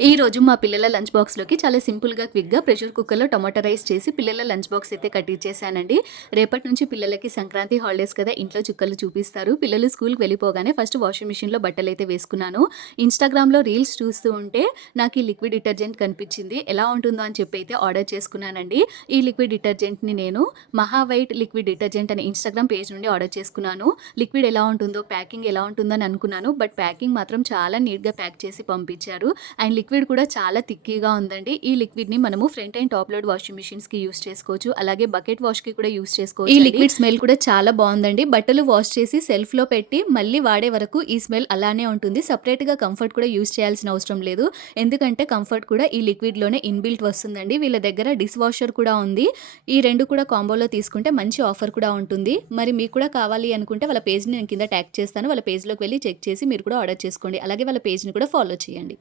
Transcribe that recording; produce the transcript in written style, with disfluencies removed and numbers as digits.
ఈ రోజు మా పిల్లల లంచ్ బాక్స్‌లోకి చాలా సింపుల్‌గా, క్విక్‌గా ప్రెషర్ కుక్కర్‌లో టొమాటో రైస్ చేసి పిల్లల లంచ్ బాక్స్ అయితే కట్టించేసానండి. రేపటి నుంచి పిల్లలకి సంక్రాంతి హాలిడేస్ కదా! ఇంట్లో చుక్కలు చూపిస్తారు. పిల్లలు స్కూల్‌కి వెళ్ళిపోగానే ఫస్ట్ వాషింగ్ మిషన్‌లో బట్టలైతే వేసుకున్నాను. ఇన్‌స్టాగ్రామ్‌లో రీల్స్ చూస్తూ ఉంటే నాకు ఈ లిక్విడ్ డిటర్జెంట్ కనిపించింది. ఎలా ఉంటుందో అని చెప్పి అయితే ఆర్డర్ చేసుకున్నానండి. ఈ లిక్విడ్ డిటర్జెంట్‌ని నేను మహా వైట్ లిక్విడ్ డిటర్జెంట్ అనే ఇన్‌స్టాగ్రామ్ పేజ్ నుండి ఆర్డర్ చేసుకున్నాను. లిక్విడ్ ఎలా ఉంటుందో, ప్యాకింగ్ ఎలా ఉంటుందో అని అనుకున్నాను. బట్ ప్యాకింగ్ మాత్రం చాలా నీట్‌గా ప్యాక్ చేసి పంపించారు. అండ్ లిక్విడ్ కూడా చాలా థిక్కీగా ఉందండి. ఈ లిక్విడ్‌ని మనము front and top load washing మిషన్స్‌కి యూజ్ చేసుకోవచ్చు. అలాగే బకెట్ వాష్‌కి కూడా యూజ్ చేసుకోవచ్చు. ఈ లిక్విడ్ స్మెల్ కూడా చాలా బావుందండి. బట్టలు వాష్ చేసి సెల్ఫ్‌లో పెట్టి మళ్ళీ వాడే వరకు ఈ స్మెల్ అలానే ఉంటుంది. సెపరేట్‌గా కంఫర్ట్ కూడా యూజ్ చేయాల్సిన అవసరం లేదు. ఎందుకంటే కంఫర్ట్ కూడా ఈ లిక్విడ్‌లోనే ఇన్‌బిల్ట్ వస్తుందండి. వీళ్ళ దగ్గర డిష్ వాషర్ కూడా ఉంది. ఈ 2 కూడా కాంబోలో తీసుకుంటే మంచి ఆఫర్ కూడా ఉంటుంది. మరి మీకు కూడా కావాలి అనుకుంటే వాళ్ళ పేజ్‌ని నేను కింద ట్యాగ్ చేస్తాను. వాళ్ళ పేజ్‌లోకి వెళ్లి చెక్ చేసి మీరు కూడా ఆర్డర్ చేసుకోండి. అలాగే వాళ్ళ పేజ్‌ని కూడా ఫాలో చేయండి.